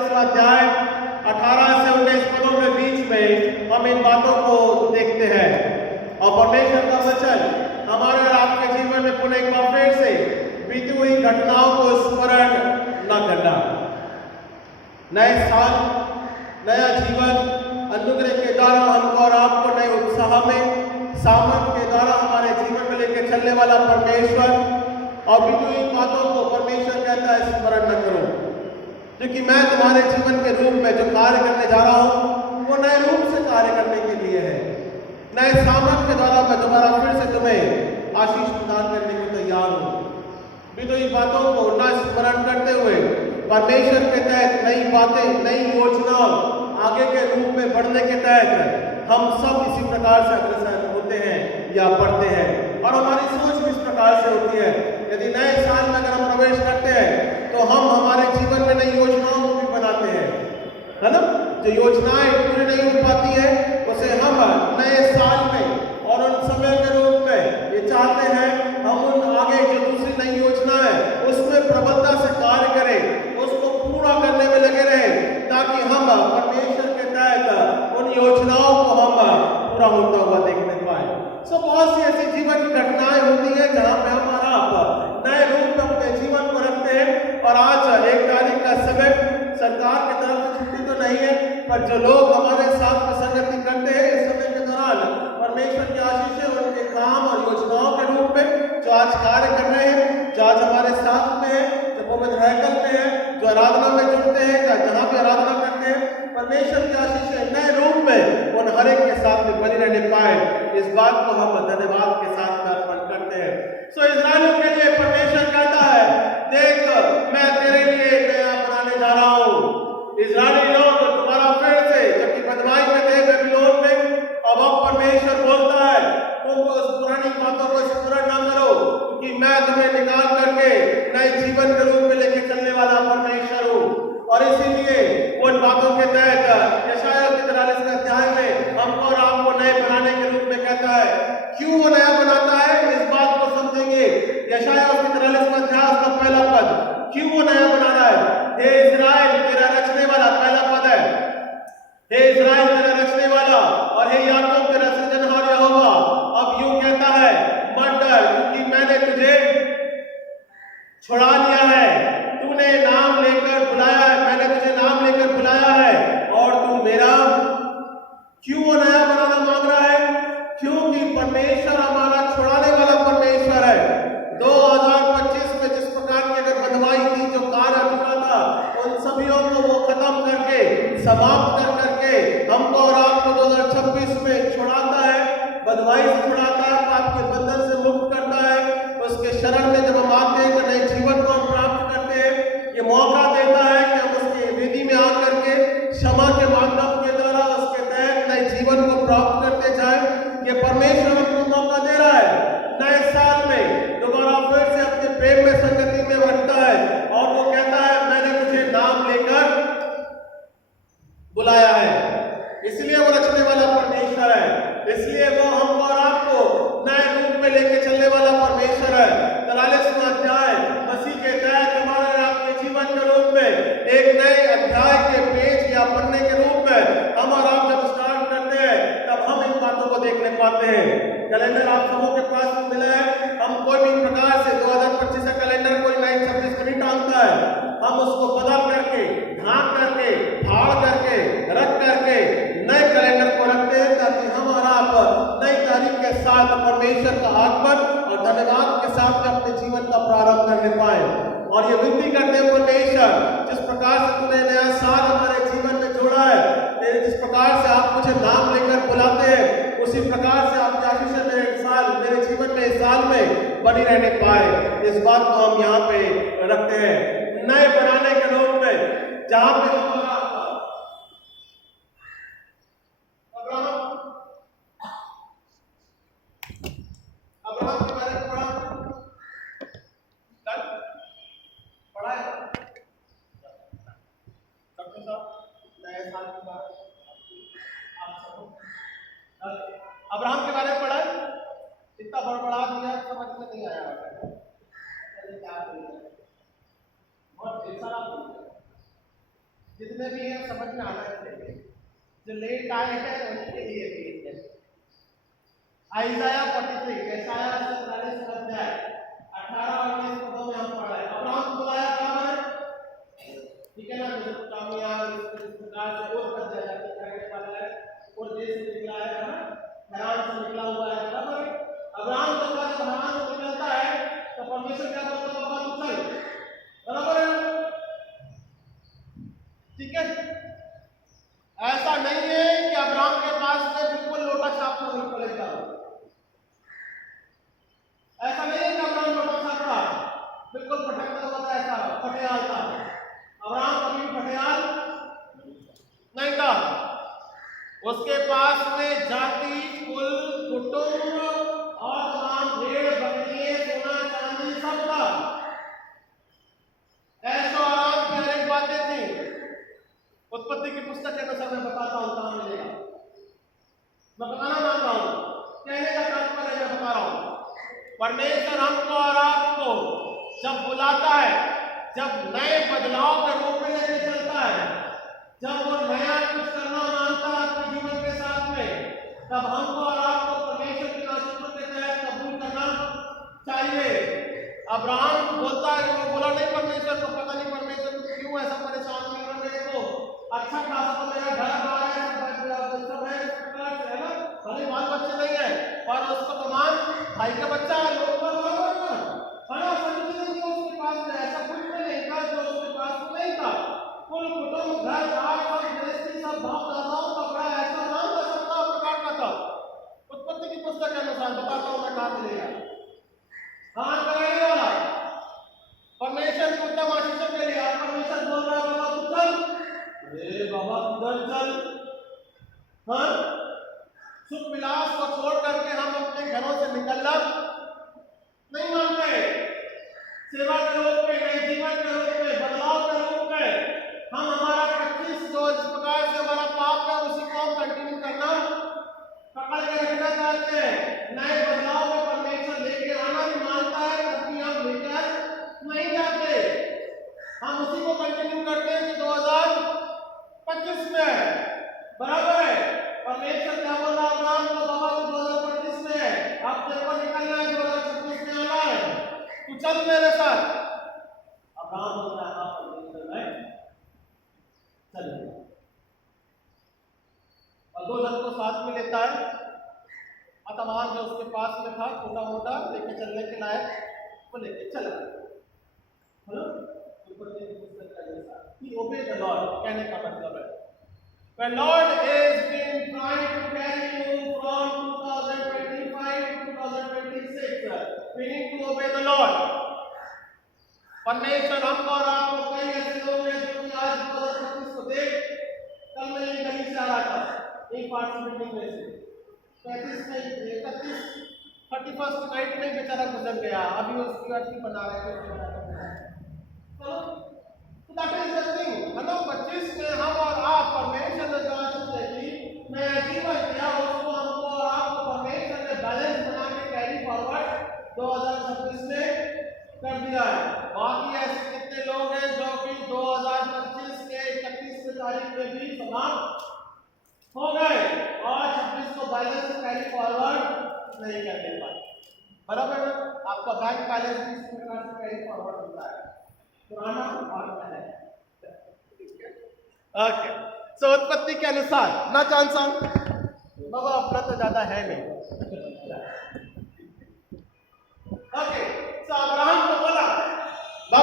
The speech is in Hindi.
अध्याय 18 से 19 पदों के बीच में हम इन बातों को देखते हैं और परमेश्वर का वचन हमारे और आपके जीवन में पुनः एक बार फिर से बीती हुई घटनाओं को स्मरण न करना। नए साल, नया जीवन, अनुग्रह के द्वारा हमको और आपको नए उत्साह में, सामर्थ के द्वारा हमारे जीवन में लेकर चलने वाला परमेश्वर, और बीती हुई बातों को परमेश्वर कहता है स्मरण न करो, क्योंकि मैं तुम्हारे जीवन के रूप में जो कार्य करने जा रहा हूं वो नए रूप से कार्य करने के लिए है। नए सामर्थ के द्वारा मैं दोबारा फिर से तुम्हें आशीष प्रदान करने को तैयार हूं। बीती हुई बातों को न स्मरण करते हुए परमेश्वर के तहत नई बातें, नई योजना, आगे के रूप में बढ़ने के तहत हम सब इसी प्रकार से अग्रसर होते हैं या बढ़ते हैं, और हमारी सोच भी इस प्रकार से होती है। यदि नए साल में अगर हम प्रवेश करते हैं तो हम हमारे जीवन में नई योजनाओं को भी बनाते हैं, है ना। जो योजनाएं पूरी नहीं हो पाती है उसे हम नए साल में और उन समय के रूप में ये चाहते हैं हम उन आगे जो दूसरी नई योजना है उसमें प्रबलता से कार्य करें, उसको पूरा करने में लगे रहे, ताकि हम परमेश्वर के तहत उन योजनाओं को हम पूरा होता हुआ देखने पाए। बहुत सी ऐसी जीवन की घटनाएं होती है जहां पे हम और आप नए रूप में अपने जीवन को रखते हैं। और आज 1 तारीख का समय सरकार की तरफ से छुट्टी तो नहीं है, पर जो लोग हमारे साथ में संगति करते हैं इस समय के दौरान परमेश्वर की आशीष है उनके काम और योजनाओं के रूप में जो आज कार्य कर रहे हैं, जो आज हमारे साथ में है, जो पवित्र हैकल में है, जो आराधना में जुड़ते हैं या जहाँ भी आराधना करते हैं, परमेश्वर की आशीष है नए रूप में उन हर एक के साथ में बनी रहने पाए। इस बात को हम धन्यवाद के साथ में अर्पण करते हैं। इस्राएलियों के लिए परमेश्वर कहता है, देख मैं तेरे लिए नया बनाने जा रहा हूँ। इस्राएली लोग दोबारा फिर से जबकि बदमाई में थे बेबीलोन में, अब परमेश्वर बोलता है तुम उस पुरानी बातों को स्मरण न करो, क्योंकि मैं तुम्हें निकाल करके नए जीवन के रूप में लेके चलने वाला परमेश्वर हूँ। और इसीलिए उन बातों के तहत यशायाह के 43 अध्याय में हमको और आपको नए बनाने के रूप में कहता है। क्यों वो नया बनाता है इस बात को समझेंगे। यशायाह के 43 अध्याय का पहला पद, क्यों वो नया बना रहा है। हे इस्राएल तेरा रचने वाला, पहला पद है, हे इस्राएल तेरा रचने वाला और हे याकूब तेरा सृजनहार यहोवा अब यूं कहता है, मत डर, क्योंकि मैंने तुझे छुड़ा लिया है, तूने नाम लेकर बुलाया है, मैंने तुझे नाम लेकर बुलाया है और तू मेरा। क्यों वो नया बनाना मांग रहा है, क्योंकि परमेश्वर हमारा छुड़ाने वाला परमेश्वर है। 2025 में जिस प्रकार की अगर बदमाई थी, जो कार्य अधूरा था, उन सभीयों को वो खत्म करके, समाप्त कर करके हमको और आपको 2026 में छुड़ाता है, बदमाई से छुड़ाता है, पाप के बंधन से मुक्त करता है। उसके शरण में जब हम आते हैं तो नए जीवन को हम प्राप्त करते हैं। ये मौका देता है कि हम उसके वेदी में आकर के क्षमा के माध्यम के द्वारा उसके तहत नए जीवन को प्राप्त करते जाए। ये परमेश्वर हमको मौका दे रहा है नए साल में दोबारा फिर से अपने प्रेम में संगति में रखता है, और वो कहता है मैंने तुझे नाम लेकर बुलाया है। इसलिए वो रचने वाला परमेश्वर है, इसलिए वो हमको और आपको नए रूप में लेके चलने वाला परमेश्वर है। 43वां अध्याय मसीह के तहत हमारे और आपके जीवन के रूप में एक नए अध्याय के पेज या पन्ने के रूप में हम और आप जब स्टार्ट करते हैं तब हम इन बातों को देखने पाते हैं। कैलेंडर आप सबों के पास में मिला है। हम कोई भी प्रकार से 2025 का कैलेंडर कोई नई 26 को नहीं टालता है, हम उसको बदल करके, ढांक करके, फाड़ करके, रख करके नए कैलेंडर को रखते हैं, ताकि हम और आप नई तारीख के साथ परमेश्वर का आगमन और धन्यवाद के साथ अपने जीवन का प्रारंभ करने पाए। और ये विनती करते हैं परमेश्वर, जिस प्रकार से तूने नया साल हमारे जीवन में जोड़ा है, तेरे जिस प्रकार से आप मुझे नाम लेकर बुलाते हैं, उसी प्रकार से आपकी आशीष मेरे जीवन में इस साल में बनी रहने पाए। इस बात को हम यहाँ पे रखते हैं नए बनाने के रूप में, जहां पे अब्राहम के बारे में पढ़ा है डॉक्टर साहब, नए साल के बाद आप सब अब्राहम के बारे में पढ़ा है। इतना बड़बड़ा दिया समझ में नहीं आया, क्या बहुत ढेर सारा जितने भी हैं समझ में आना चाहिए, जो लेट आए हैं उनके लिए भी है। आइजाया 43 यशायाह 47 अध्याय 18 और 19 पदों में हम पढ़ रहे हैं। अब्राहम को बुलाया कहाँ है? ठीक है ना, जो कामयाब इस प्रकार से और कर दिया जाता करने वाला है और देश से निकला है ना, हैरान से निकला हुआ है। बराबर, अब्राहम जब हैरान से निकलता है तो परमेश्वर क्या बोलता है? बाबा तू चल। बराबर है, ठीक है। ऐसा नहीं है कि अब्राहम के पास में बिल्कुल लोटा छापना बिल्कुल एकदम, ऐसा नहीं है कि अब्राहम लोटा छापता बिल्कुल भटकता हुआ था, ऐसा फटेयाल था। अब्राहम कभी फटेयाल नहीं था। उसके पास में जाति, कुल, कुटुंब और तमाम भेड़ बकरियां, सोना चांदी सब था। ऐशो आराम की हर एक बातें थी। उत्पत्ति की पुस्तक के अनुसार मैं बताता हूं कहां मिलेगा, मैं बताना मांगता हूं, कहने का तात्पर्य मैं बता रहा हूं। परमेश्वर हमको और आपको जब बुलाता है, जब नए बदलाव के रूप में लेके चलता है, जब वो नया कुछ करना मांगता है आपके जीवन के साथ में, तब हमको और आपको परमेश्वर की आशीर्वाद के तहत कबूल करना चाहिए। अब्राहम बोलता है, वो बोला नहीं परमेश्वर को, पता नहीं परमेश्वर को क्यों ऐसा परेशान कर रहा है मेरे को, अच्छा खासा तो मेरा घर बार है, सब है, है ना, भले बाल बच्चे नहीं है पर उसको तमाम भाई का बच्चा है, लोग उसके पास में ऐसा कुछ नहीं था जो उसके पास नहीं था। कुल कुटुंब, घर बार, सब गृहस्थी, सब बाप दादाओं का बड़ा ऐसा नाम था, सबका प्रकार का था। उत्पत्ति की पुस्तक के अनुसार बताता हूं मैं कहां मिलेगा, कहां का रहने वाला परमेश्वर को उत्तम आशीषों के लिए। आप परमेश्वर बोल रहा है बाबा तू चल, अरे बाबा किधर चल, हाँ, सुख विलास को छोड़ करके हम अपने घरों से निकलना नहीं मानते। सेवा के रूप में, नए जीवन के रूप में, बदलाव के रूप में हम हमारा 25 जो इस प्रकार से हमारा पाप है उसी को हम कंटिन्यू करना पकड़ के रखना चाहते हैं। नए बदलाव में परमेश्वर लेके आना भी मानता है, तभी हम लेकर नहीं जाते, हम उसी को कंटिन्यू करते हैं जो 2025 में है। बराबर है, परमेश्वर क्या बोल रहा है अब्राहम को? बाबा तू 2025 में है, अब तेरे को निकलना है, 2026 में आना है, तू चल मेरे साथ। अब्राहम बोलता है हाँ परमेश्वर मैं चलूंगा, और 2 जन को साथ में लेता है। अतमार जो उसके पास में था छोटा मोटा लेके चलने के लायक वो लेके चला, He obeyed the Lord, कहने का मतलब है The Lord has been trying to carry you from 2025 to 2026. We need to obey the Lord. परमेश्वर हमको और आपको, कई ऐसे लोग हैं जो कि आज 2025 को देख, कल मैं ये गली से आ रहा था एक पार्टी मीटिंग में से 31 नाइट में बेचारा गुजर गया, अभी उसकी अर्थी बना रहे थे। That is the thing, मतलब 25 में हम और आप परमेश्वर ने जो आशीष देखी, नया जीवन दिया, उसको हमको और आपको परमेश्वर ने बैलेंस बना के कैरी फॉरवर्ड 2026 में कर दिया है। बाकी ऐसे कितने लोग हैं जो कि 2025 के 31 तारीख में भी समाप्त हो गए और 26 को बैलेंस कैरी फॉरवर्ड नहीं करने पाए। बराबर है, आपका बैंक बैलेंस भी इस प्रकार से कैरी फॉरवर्ड होता है, पुराना भाग है। ओके, सो उत्पत्ति के अनुसार ना चांसा बाबा अपना तो ज्यादा है नहीं,